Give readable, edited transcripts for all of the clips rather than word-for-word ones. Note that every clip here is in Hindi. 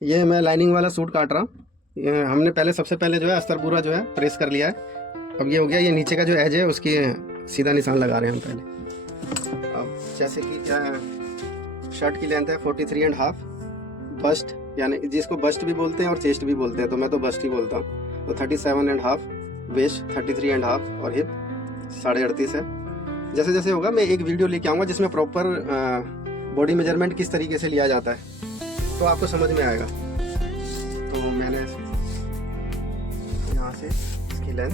ये मैं लाइनिंग वाला सूट काट रहा हूँ। हमने पहले सबसे पहले जो है अस्तर पूरा जो है प्रेस कर लिया है। अब ये हो गया, ये नीचे का जो एज है उसकी सीधा निशान लगा रहे हैं हम पहले। अब जैसे कि क्या है, शर्ट की लेंथ है 43.5, बस्ट यानी जिसको बस्ट भी बोलते हैं और चेस्ट भी बोलते हैं, तो मैं तो बस्ट ही बोलता हूँ। तो 37.5, वेस्ट 33.5 और हिप 38.5 है। जैसे जैसे होगा मैं एक वीडियो लेके आऊँगा जिसमें प्रॉपर बॉडी मेजरमेंट किस तरीके से लिया जाता है, तो आपको समझ में आएगा। तो मैंने यहाँ से इसकी लेंथ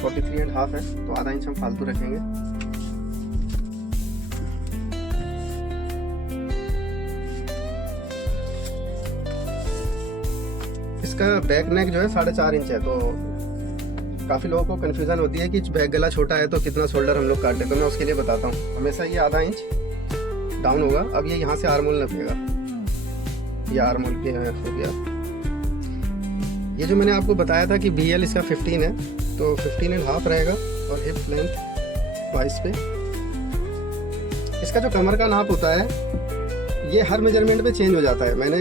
43.5 है, तो आधा इंच हम फालतू रखेंगे। इसका बैक नेक जो है 4.5 इंच है, तो काफ़ी लोगों को कन्फ्यूज़न होती है कि बैक गला छोटा है तो कितना शोल्डर हम लोग काट लें, तो मैं उसके लिए बताता हूँ। हमेशा ये आधा इंच डाउन होगा। अब ये यहाँ से आर्मोल नपेगा, ये आर्मोल के हो गया। ये जो मैंने आपको बताया था कि BL इसका 15 है, तो 15.5 रहेगा और हिप लेंथ 22 पे। इसका जो कमर का नाप होता है ये हर मेजरमेंट पे चेंज हो जाता है। मैंने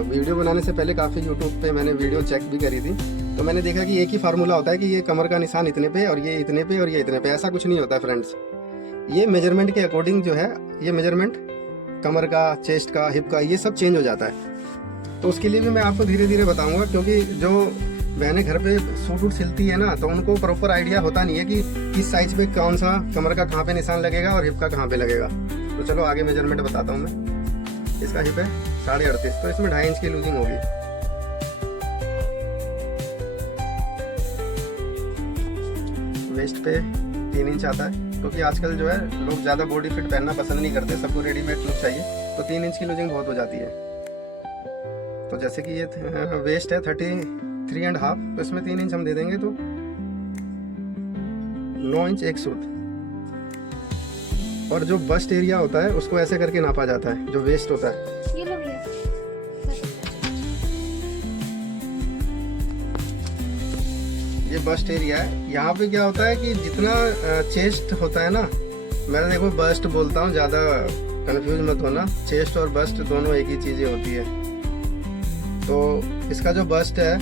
वीडियो बनाने से पहले काफ़ी यूट्यूब पे मैंने वीडियो चेक भी करी थी, तो मैंने देखा कि एक ही फार्मूला होता है कि ये कमर का निशान इतने पे और ये इतने पे और ये इतने पे। ऐसा कुछ नहीं होता फ्रेंड्स। ये मेजरमेंट के अकॉर्डिंग जो है, ये मेजरमेंट कमर का, चेस्ट का, हिप का, ये सब चेंज हो जाता है। तो उसके लिए भी मैं आपको धीरे धीरे बताऊंगा, क्योंकि जो बहनें घर पे सूट वूट सिलती है ना, तो उनको प्रॉपर आइडिया होता नहीं है कि किस साइज पे कौन सा कमर का कहाँ पे निशान लगेगा और हिप का कहाँ पे लगेगा। तो चलो आगे मेजरमेंट बताता हूँ मैं। इसका हिप है 38.5, तो इसमें 2.5 इंच की लूजिंग होगी। वेस्ट पे 3 इंच आता है, क्योंकि आजकल जो है लोग ज़्यादा बॉडी फिट पहनना पसंद नहीं करते, सबको रेडीमेड लुक चाहिए, तो 3 इंच की लूजिंग बहुत हो जाती है। तो जैसे कि ये वेस्ट है 33.5, तो इसमें 3 इंच हम दे देंगे, तो 9 इंच एक सूट। और जो बस्ट एरिया होता है उसको ऐसे करके नापा जाता है, जो वेस्ट होता है। ये लो भैया। ये बस्ट एरिया है। यहाँ पे क्या होता है कि जितना चेस्ट होता है ना, मैं देखो बस्ट बोलता हूँ, ज़्यादा कंफ्यूज मत होना। चेस्ट और बस्ट दोनों एक ही चीज़ें होती है। तो इसका जो बस्ट है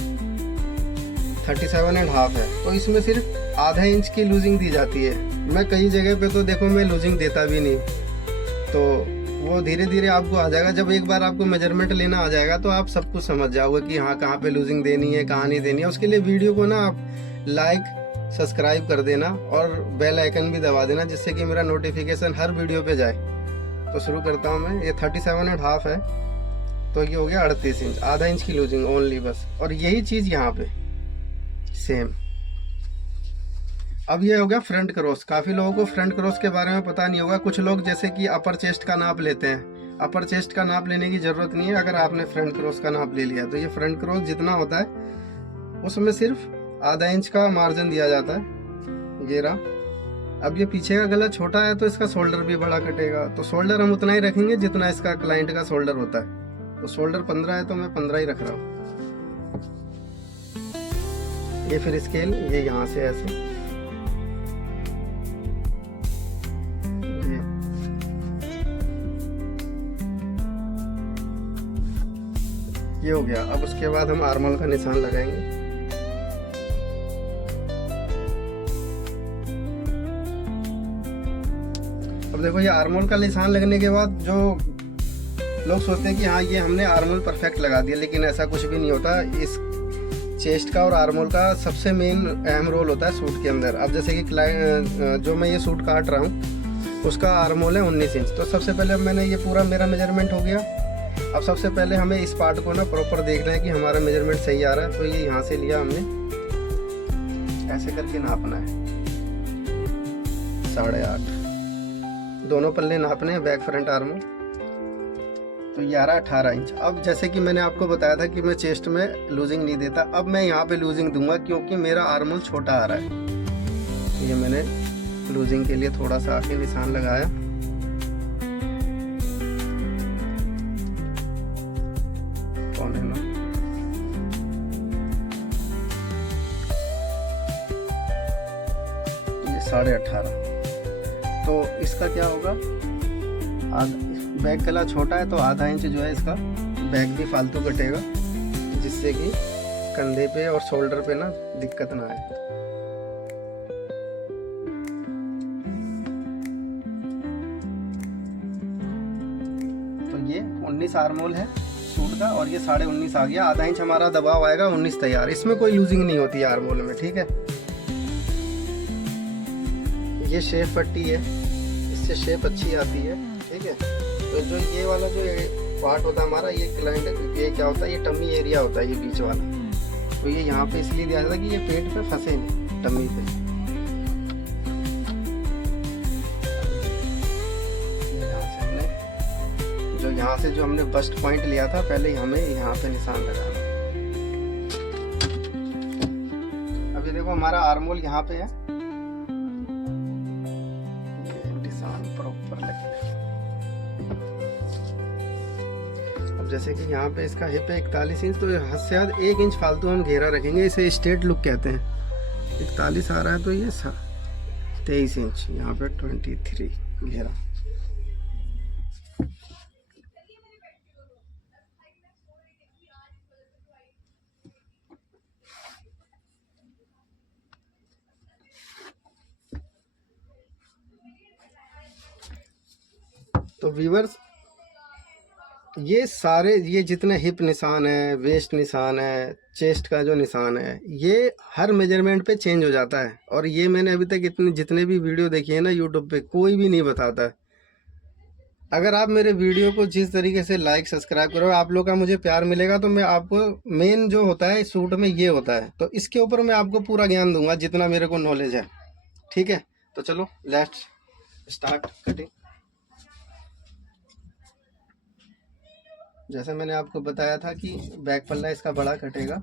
37.5 है, तो इसमें सिर्फ आधा इंच की लूजिंग दी जाती है। मैं कई जगह पे तो देखो मैं लूजिंग देता भी नहीं, तो वो धीरे धीरे आपको आ जाएगा। जब एक बार आपको मेजरमेंट लेना आ जाएगा तो आप सब कुछ समझ जाओगे कि हाँ कहाँ पे लूजिंग देनी है, कहाँ नहीं देनी है। उसके लिए वीडियो को ना आप लाइक सब्सक्राइब कर देना और बेल आइकन भी दबा देना, जिससे कि मेरा नोटिफिकेशन हर वीडियो पे जाए। तो शुरू करता हूँ मैं। ये 37.5 है, तो ये हो गया 38 इंच, आधा इंच की लूजिंग ओनली बस। और यही चीज़ यहाँ पे सेम। अब ये हो गया फ्रंट क्रॉस। काफ़ी लोगों को फ्रंट क्रॉस के बारे में पता नहीं होगा। कुछ लोग जैसे कि अपर चेस्ट का नाप लेते हैं, अपर चेस्ट का नाप लेने की ज़रूरत नहीं है अगर आपने फ्रंट क्रॉस का नाप ले लिया। तो ये फ्रंट क्रॉस जितना होता है उसमें सिर्फ आधा इंच का मार्जिन दिया जाता है, ये रहा। अब ये पीछे का गला छोटा है तो इसका शोल्डर भी बड़ा कटेगा, तो शोल्डर हम उतना ही रखेंगे जितना इसका क्लाइंट का शोल्डर होता है। तो शोल्डर 15 है तो मैं 15 ही रख रहा हूँ। ये फिर स्केल, ये यहाँ से ऐसे, ये हो गया। अब उसके बाद हम आर्मोल का निशान लगाएंगे। अब देखो ये आर्मोल का निशान लगने के बाद जो लोग सोचते हैं कि हाँ ये हमने आर्मोल परफेक्ट लगा दिया, लेकिन ऐसा कुछ भी नहीं होता। इस चेस्ट का और आर्मोल का सबसे मेन अहम रोल होता है सूट के अंदर। अब जैसे कि जो मैं ये सूट काट रहा हूँ उसका आर्मोल है 19 इंच। तो सबसे पहले मैंने ये पूरा मेरा मेजरमेंट हो गया। अब सबसे पहले हमें इस पार्ट को ना प्रॉपर देखना है कि हमारा मेजरमेंट सही आ रहा है। तो ये यहाँ से लिया हमने, ऐसे करके नापना है 8.5। दोनों पल्ले नापने हैं, बैक फ्रंट आर्मोल। तो 11-18 इंच। अब जैसे कि मैंने आपको बताया था कि मैं चेस्ट में लूजिंग नहीं देता, अब मैं यहाँ पे लूजिंग दूंगा क्योंकि मेरा आर्मोल छोटा आ रहा है। ये मैंने लूजिंग के लिए थोड़ा सा आके निशान लगाया। कौन है ना, ये 18.5। तो इसका क्या होगा, बैक गला छोटा है तो आधा इंच जो है इसका बैक भी फालतू कटेगा, जिससे कि कंधे पे और शोल्डर पे ना दिक्कत ना आए। तो ये 19 आर्मोल है सूट का और ये 19.5 आ गया। आधा इंच हमारा दबाव आएगा, 19 तैयार। इसमें कोई लूजिंग नहीं होती है आर्मोल में, ठीक है। ये शेप पट्टी है, इससे शेप अच्छी आती है, ठीक है। तो जो ये वाला जो पार्ट होता है हमारा, ये क्लाइंट, ये क्या होता है, ये टमी एरिया होता है, ये बीच वाला। तो ये यहाँ पे इसलिए दिया जाता है कि ये पेट पे फंसे नहीं, टमी पे। यहाँ से जो हमने बस्ट पॉइंट लिया था, पहले हमें यहाँ पे निशान लगाना। अभी देखो हमारा आर्मोल यहाँ पे है, निशान प्रॉपर लग गया। अब जैसे कि यहाँ पे इसका हिप है 41 इंच, तो हद से हद 1 इंच फालतू हम घेरा रखेंगे। इसे स्ट्रेट लुक कहते हैं। 41 आ रहा है तो ये 23 इंच, यहाँ पे 23 घेरा। तो व्यूअर्स, ये सारे, ये जितने हिप निशान है, वेस्ट निशान है, चेस्ट का जो निशान है, ये हर मेजरमेंट पे चेंज हो जाता है। और ये मैंने अभी तक जितने भी वीडियो देखी है ना यूट्यूब पे, कोई भी नहीं बताता है। अगर आप मेरे वीडियो को जिस तरीके से लाइक सब्सक्राइब करो, आप लोग का मुझे प्यार मिलेगा, तो मैं आपको, मेन जो होता है सूट में ये होता है, तो इसके ऊपर मैं आपको पूरा ज्ञान दूंगा जितना मेरे को नॉलेज है, ठीक है। तो चलो लेट्स स्टार्ट कटिंग। जैसे मैंने आपको बताया था कि बैक पल्ला इसका बड़ा कटेगा।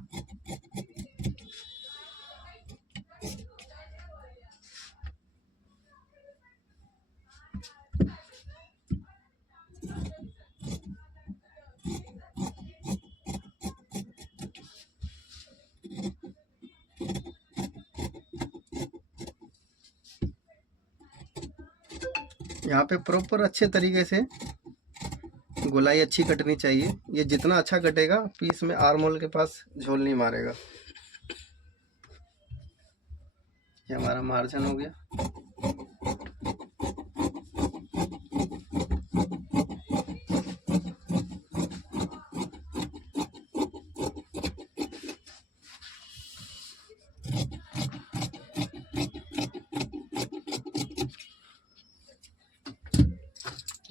यहाँ पे प्रॉपर अच्छे तरीके से गोलाई अच्छी कटनी चाहिए। ये जितना अच्छा कटेगा, पीस में आर्मोल के पास झोल नहीं मारेगा। ये हमारा मार्जिन हो गया।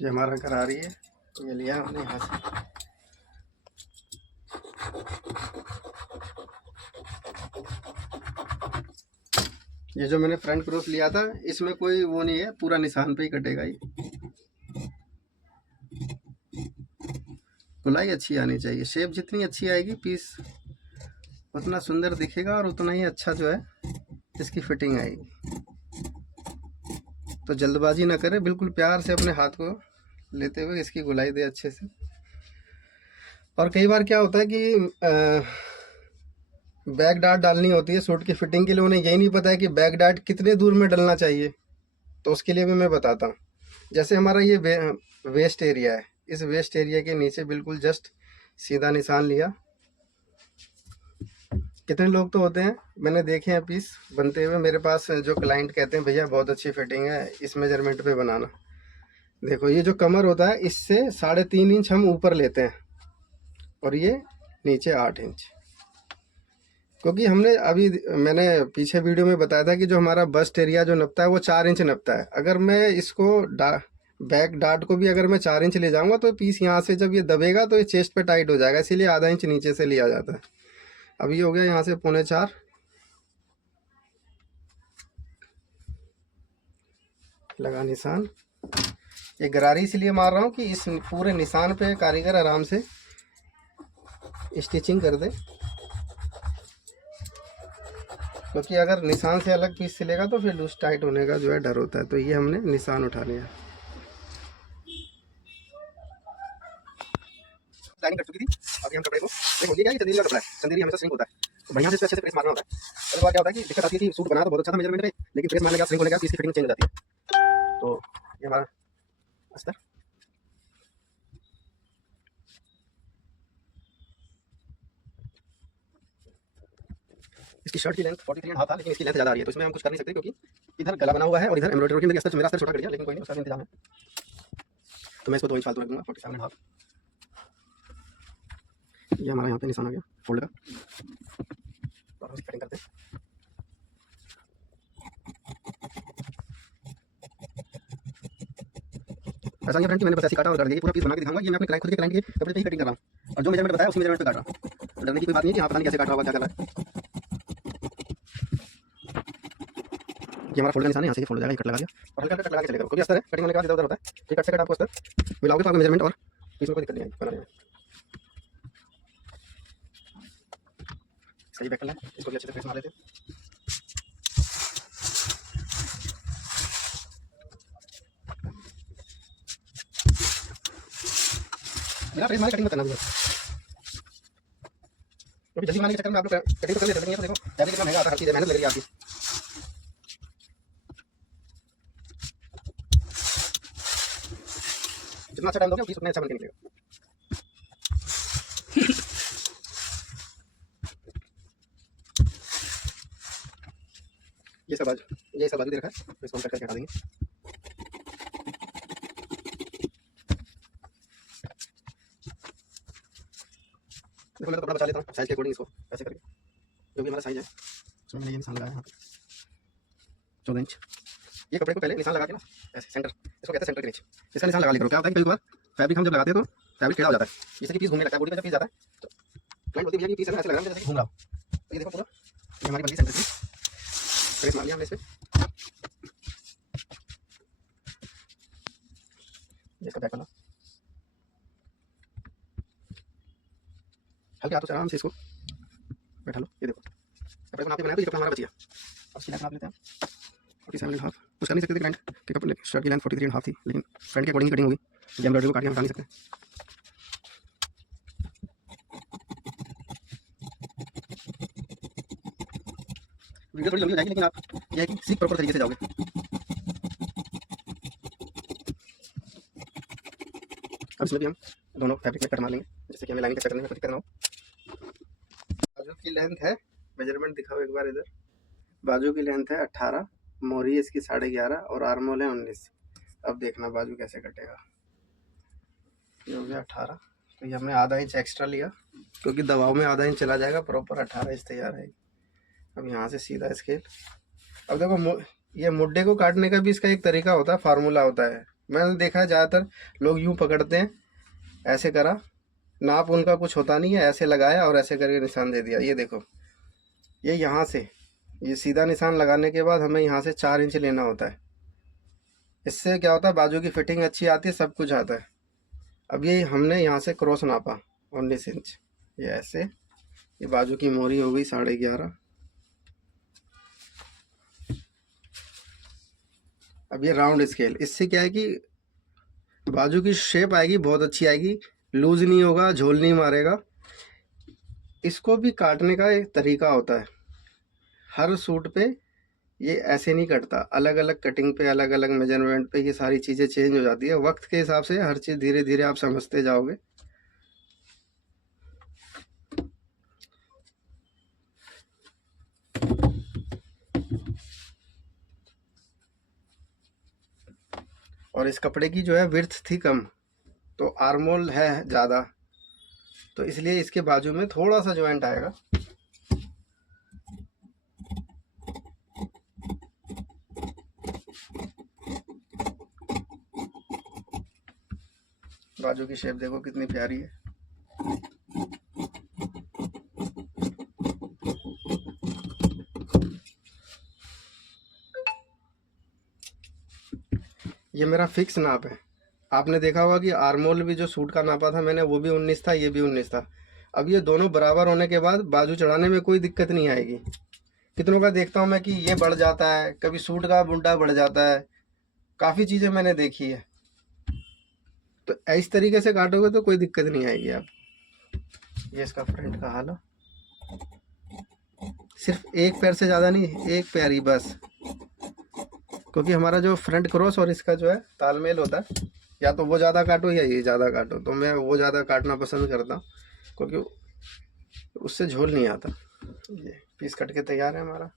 ये हमारा करारी है, ये लिया हमने यहाँ से। ये जो मैंने फ्रंट क्रॉस लिया था, इसमें कोई वो नहीं है, पूरा निशान पे ही कटेगा। ये गोलाई अच्छी आनी चाहिए, शेप जितनी अच्छी आएगी पीस उतना सुंदर दिखेगा और उतना ही अच्छा जो है इसकी फिटिंग आएगी। तो जल्दबाजी ना करें, बिल्कुल प्यार से अपने हाथ को लेते हुए इसकी गोलाई दे अच्छे से। और कई बार क्या होता है कि बैक डार्ट डालनी होती है सूट की फिटिंग के लिए, उन्हें यही नहीं पता है कि बैक डार्ट कितने दूर में डलना चाहिए। तो उसके लिए भी मैं बताता हूँ। जैसे हमारा ये वेस्ट एरिया है, इस वेस्ट एरिया के नीचे बिल्कुल जस्ट सीधा निशान लिया। कितने लोग तो होते हैं, मैंने देखे हैं पीस बनते हुए मेरे पास, जो क्लाइंट कहते हैं भैया बहुत अच्छी फिटिंग है, इस मेजरमेंट पे बनाना। देखो ये जो कमर होता है, इससे 3.5 इंच हम ऊपर लेते हैं और ये नीचे 8 इंच। क्योंकि हमने अभी, मैंने पीछे वीडियो में बताया था कि जो हमारा बस्ट एरिया जो नपता है वो 4 इंच नपता है। अगर मैं इसको बैक डार्ट को भी अगर मैं 4 इंच ले जाऊंगा, तो पीस यहाँ से जब ये दबेगा तो ये चेस्ट पे टाइट हो जाएगा, इसीलिए आधा इंच नीचे से लिया जाता है। अब ये हो गया यहाँ से 3.25, लगा निशान। ये गरारी इसलिए मार रहा हूँ कि इस पूरे निशान पे कारीगर आराम से स्टिचिंग कर दे, क्योंकि अगर निशान से अलग पीस सिलेगा तो फिर लूज टाइट होने का जो है डर होता है। तो ये हमने निशान उठा लिया। लाइनिंग कट चुकी थी, अभी हम कपड़े को देखो, ये क्या है, चंदेरी का कपड़ा है, चंदेरी हमेशा श्रिंक होता है, तो बढ़िया से इस पे अच्छे से प्रेस मारना होता है। कई बार क्या होता है कि दिक्कत आती है कि सूट बना तो बहुत अच्छा था मेजरमेंट में, लेकिन प्रेस मारने के बाद श्रिंक होने के बाद पीस की फिटिंग चेंज हो जाती है। तो ये हमारा अस्तर, इसकी शर्ट की लेंथ 43.5 था, लेकिन इसकी लेंथ ज़्यादा आ रही है, तो इसमें हम कुछ कर नहीं सकते क्योंकि इधर गला बना हुआ है और इधर एम्ब्रॉयडरी वर्किंग के मेरा अस्तर छोटा कर दिया, लेकिन कोई नहीं, उसका भी इंतजाम है। तो मैं इसको 2 इंच फालतू रख दूँगा, 47.5। ये हमारा यहाँ पे निशान आ गया फोल्ड का, तो हम इसकी कटिंग करते हैं। ऐसा नहीं फ्रेंड कि मैंने बस ऐसे काटा और कर दिया, पूरा पीस बना के दिखाऊंगा। ये मैं अपने क्लाइंट खुद के क्लाइंट के कपड़े पे ही कटिंग कर रहा हूँ, और जो मेजरमेंट बताया उसी मेजरमेंट पे काट रहा हूँ। तो डरने की कोई बात नहीं है कि यहाँ पता नहीं कैसे काट रहा होगा, क्या कर रहा है। ये हमारा फोल्ड का निशान है, यहाँ से ये फोल्ड हो जाएगा, ये कट लगा दिया और हल्का कट लगा के चलेगा, क्योंकि अस्तर है कटिंग होने के बाद इधर उधर होता है। ये कट से कट आपको अस्तर मिलाओगे तो आपको मेजरमेंट और इसमें कोई दिक्कत नहीं आएगी बनाने में। सही बैक करना है, इसको भी अच्छे से प्रेस मार लेते हैं। बिना प्रेस मारे कटिंग मत करना, क्योंकि जल्दी बनाने के चक्कर में आप लोग कटिंग तो कर लेते हैं, तो देखो फैब्रिक कितना महंगा आता है, हर चीज़ मेहनत लग रही है आपकी। जितना अच्छा टाइम दोगे पीस उतना अच्छा बन के निकलेगा। ये सब बाजू दे रखा है, इसको हम कट करके हटा देंगे। देखो मैं तो कपड़ा बचा लेता हूँ साइज के अकॉर्डिंग, इसको ऐसे करके जो भी हमारा साइज है उसमें मैंने ये निशान लगाया है 14 इंच। ये कपड़े को पहले निशान लगा के ना ऐसे सेंटर, इसको कहते हैं सेंटर के नीचे, इसका निशान लगा लिया करो। क्या होता है कि कई बार फैब्रिक हम जब लगाते हैं तो फैब्रिक टेढ़ा हो जाता है, जैसे कि पीस घूमने लगता है, बॉडी पे जब पीस जाता है तो क्लाइंट बोलती है कि पीस है ना ऐसे लग रहा है जैसे कि घूम रहा हो। तो ये देखो पूरा ये हमारी बन गई सेंटर की, प्रेस मार लिया हमने इस पे। इसका बैक वाला हल्के हाथों से आराम से इसको बैठा लो। ये देखो कपड़े को नाप के बनाया तो ये कपड़ा हमारा बच गया। अब इसकी लेंथ नाप लेते हैं 47.5। कुछ कर नहीं सकते क्लाइंट के कपड़े शर्ट की लेंथ 43.5 थी, लेकिन फ्रंट के अकॉर्डिंग कटिंग होगी, ये एम्ब्रॉयडरी को काट के हम हटा नहीं सकते। वीडियो थोड़ी लंबी हो जाएगी, लेकिन आप ये है कि सीख प्रॉपर तरीके से जाओगे। अब इसमें भी हम दोनों फैब्रिक में कट मार लेंगे, जैसे कि हमें लाइनिंग का कट करने में कुछ करना हो। बाजू की लेंथ है, मेजरमेंट दिखाओ एक बार इधर। बाजू की लेंथ है 18, मोरी इसकी 11.5 और आर्मोल है 19। अब देखना बाजू कैसे कटेगा। ये हो गया 18, तो ये हमने आधा इंच एक्स्ट्रा लिया क्योंकि दबाव में आधा इंच चला जाएगा, प्रॉपर 18 इंच तैयार है। अब यहाँ से सीधा स्केल। अब देखो ये मुड्डे को काटने का भी इसका एक तरीका होता है, फार्मूला होता है। मैंने देखा है ज़्यादातर लोग यूँ पकड़ते हैं, ऐसे करा, नाप उनका कुछ होता नहीं है, ऐसे लगाया और ऐसे करके निशान दे दिया। ये देखो ये यहाँ से ये सीधा निशान लगाने के बाद हमें यहाँ से 4 इंच लेना होता है। इससे क्या होता है बाजू की फिटिंग अच्छी आती है, सब कुछ आता है। अब ये हमने यहाँ से क्रॉस नापा 19 इंच, ये ऐसे, ये बाजू की मोरी हो गई 11.5। अब ये राउंड स्केल, इससे क्या है कि बाजू की शेप आएगी, बहुत अच्छी आएगी, लूज नहीं होगा, झोल नहीं मारेगा। इसको भी काटने का एक तरीका होता है, हर सूट पे ये ऐसे नहीं कटता, अलग अलग कटिंग पे, अलग अलग मेजरमेंट पे ये सारी चीज़ें चेंज हो जाती है। वक्त के हिसाब से हर चीज़ धीरे धीरे आप समझते जाओगे। और इस कपड़े की जो है विड्थ थी कम, तो आर्मोल है ज़्यादा, तो इसलिए इसके बाजू में थोड़ा सा ज्वाइंट आएगा। बाजू की शेप देखो कितनी प्यारी है। ये मेरा फिक्स नाप है। आपने देखा होगा कि आर्मोल भी जो सूट का नापा था मैंने, वो भी 19 था, ये भी 19 था। अब ये दोनों बराबर होने के बाद बाजू चढ़ाने में कोई दिक्कत नहीं आएगी। कितनों का देखता हूँ मैं कि ये बढ़ जाता है, कभी सूट का बुंडा बढ़ जाता है, काफ़ी चीज़ें मैंने देखी है। तो इस तरीके से काटोगे तो कोई दिक्कत नहीं आएगी आप। ये इसका फ्रंट का हाल है, सिर्फ एक पैर से ज़्यादा नहीं, एक पैर ही बस, क्योंकि हमारा जो फ्रंट क्रॉस और इसका जो है तालमेल होता है, या तो वो ज़्यादा काटो या ये ज़्यादा काटो। तो मैं वो ज़्यादा काटना पसंद करता हूँ क्योंकि उससे झोल नहीं आता। ये पीस कट के तैयार है हमारा।